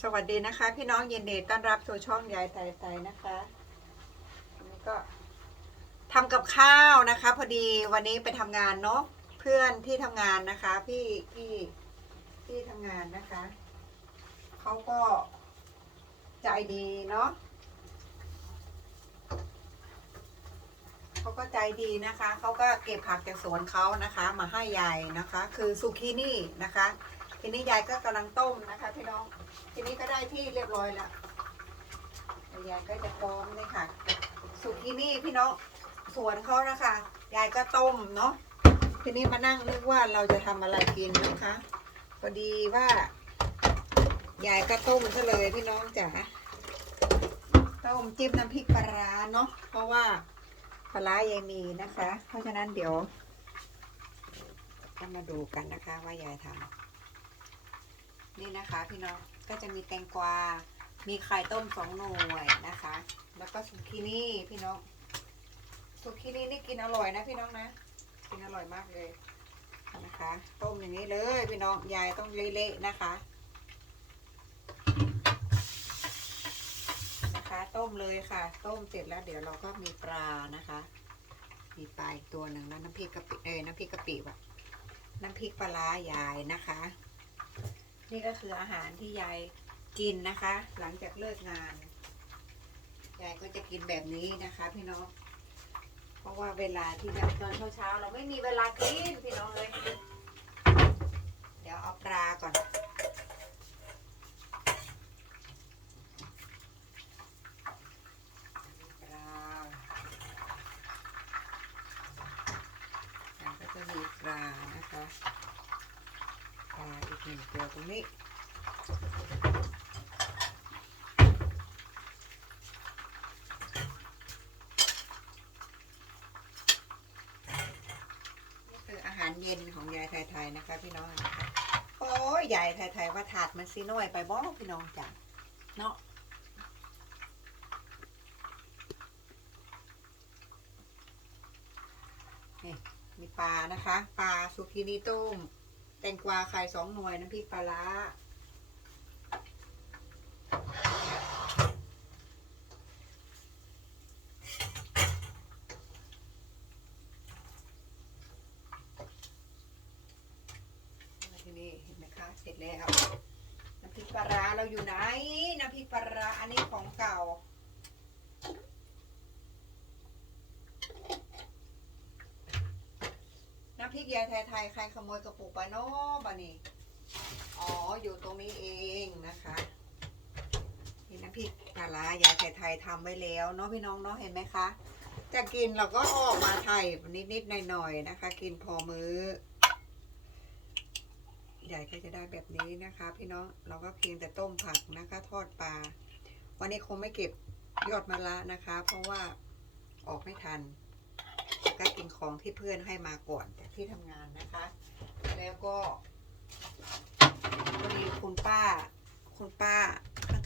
สวัสดีนะคะ พี่น้องยินดีต้อนรับสู่ช่องยายไตไตนะคะวันนี้ก็ทำกับข้าวนะคะ พอดีวันนี้ไปทำงานเนาะเพื่อนที่ทำงานนะคะ พี่พี่ที่ทำงานนะคะเขาก็ใจดีเนาะเขาก็ใจดีนะคะเขาก็เก็บผักจากสวนเขานะคะ มาให้ยายนะคะ คือซูกินี่นะคะ ทีนี้ยายก็กำลังต้มนะคะพี่น้อง ทีนี้ก็ได้ที่เรียบร้อยแล้วยายก็จะพร้อมเลยค่ะ สุกี้นี่พี่น้องสวนเขานะคะยายก็ต้มเนาะทีนี้มานั่งนึกว่าเราจะทำอะไรกินนะคะพอดีว่ายายก็ต้มซะเลยพี่น้องจ๋าต้มจิ้มน้ำพริกปลาร้าเนาะเพราะว่าปลาร้ายายมีนะคะ เพราะฉะนั้นเดี๋ยวจะมาดูกันนะคะว่ายายทำ นี่นะคะ พี่น้องก็จะมีแตงกวา มีไข่ต้มสองหน่วยนะคะ แล้วก็สุกี้นี่พี่น้องสุกี้นี่นี่กินอร่อยนะพี่น้องนะ กินอร่อยมากเลยนะคะ ต้มอย่างนี้เลยพี่น้องยายต้องเละๆนะคะ นะคะต้มเลยค่ะ ต้มเสร็จแล้วเดี๋ยวเราก็มีปลานะคะ มีปลาอีกตัวหนึ่งนะน้ำพริกกะปิเอ้ยน้ำพริกกะปิว่ะน้ำพริกปลาร้ายายนะคะ นี่ก็คืออาหารที่ยายกินนะคะ หลังจากเลิกงานยายก็จะกินแบบนี้นะคะ พี่น้อง เพราะว่าเวลาที่แบบตอนเช้าๆเราไม่มีเวลากินพี่น้องเลยเดี๋ยวเอาปลาก่อนปลายายก็จะมีปลานะคะาอีกหนึ่งตัวตรงนี้นี่คืออาหารเย็นของยายไทยๆนะคะพี่น้องโอ้ยยายไทยๆว่าถาดมันซีน้อยไปบ้พี่น้องจ้ะเนาะนี่มีปลานะคะ ปลาสุกินีต้ม แตงกวาไข่สองหน่วยน้ำพริกปลาร้าทีนี้เห็นไหมคะ เสร็จแล้ว น้ำพริกปลาร้าเราอยู่ไหน น้ำพริกปลาร้าอันนี้ของเก่า น้ำ พริกยายไทยๆใครขโมยกระปุกปลาโน่บะนี่อ๋ออยู่ตรงนี้เองนะคะนี่น้ำพริกปลาร้ายายไทยๆทำไว้แล้วเนาะพี่น้องเนาะเห็นไหมคะ จะกินเราก็ออกมาไทยนิดๆหน่อยๆนะคะ กินพอมือ้อยายก็จะได้แบบนี้นะคะ พี่น้องเราก็เพียงแต่ต้มผักนะคะ ทอดปลาวันนี้คงไม่เก็บยอดมะระนะคะ เพราะว่าออกไม่ทัน ก็กินของที่เพื่อนให้มาก่อนจากที่ทำงานนะคะ แล้วก็พอดีคุณป้า คุณป้า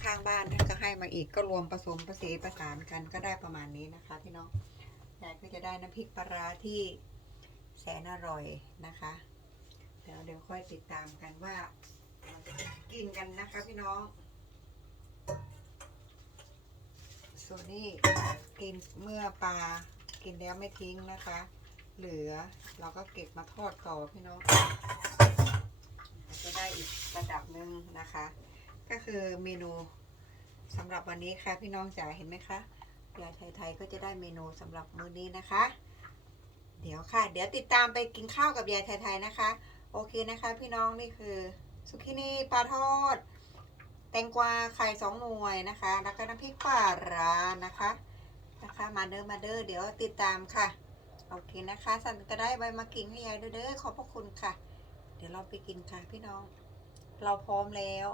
ข้างๆบ้านท่านก็ให้มาอีกก็รวมผสมผสมประสานกันก็ได้ประมาณนี้นะคะพี่น้องยายก็จะได้น้ำพริกปลาร้าที่แสนอร่อยนะคะเดี๋ยวเดี๋ยวค่อยติดตามกันว่ากินกันนะคะพี่น้อง ส่วนนี้กินเมื่อปลา กินแล้วไม่ทิ้งนะคะ เหลือเราก็เก็บมาทอดต่อพี่น้องจะได้อีกระดับหนึ่งนะคะ ก็คือเมนูสำหรับวันนี้ค่ะพี่น้องจ๋าเห็นไหมคะยายไทยๆก็จะได้เมนูสำหรับมื้อนี้นะคะ เดี๋ยวค่ะ เดี๋ยวติดตามไปกินข้าวกับยายไทยๆนะคะ โอเคนะคะ พี่น้องนี่คือสุกี้นี่ปลาทอด แตงกวาไข่สองหน่วยนะคะ แล้วก็น้ำพริกปลาร้านะคะ นะคะ มาเด้อมาเด้อเดี๋ยวติดตามค่ะโอเคนะคะ สันก็ได้ใบมากินให้ยายเด้อขอบพระคุณค่ะ เดี๋ยวเราไปกินค่ะพี่น้อง เราพร้อมแล้ว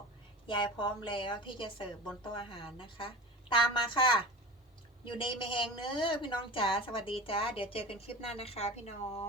ยายพร้อมแล้วที่จะเสิร์ฟบนโต๊ะอาหารนะคะ ตามมาค่ะ อยู่ในเมแหงเนื้อพี่น้องจ๋าสวัสดีจ้าเดี๋ยวเจอกันคลิปหน้านะคะ พี่น้อง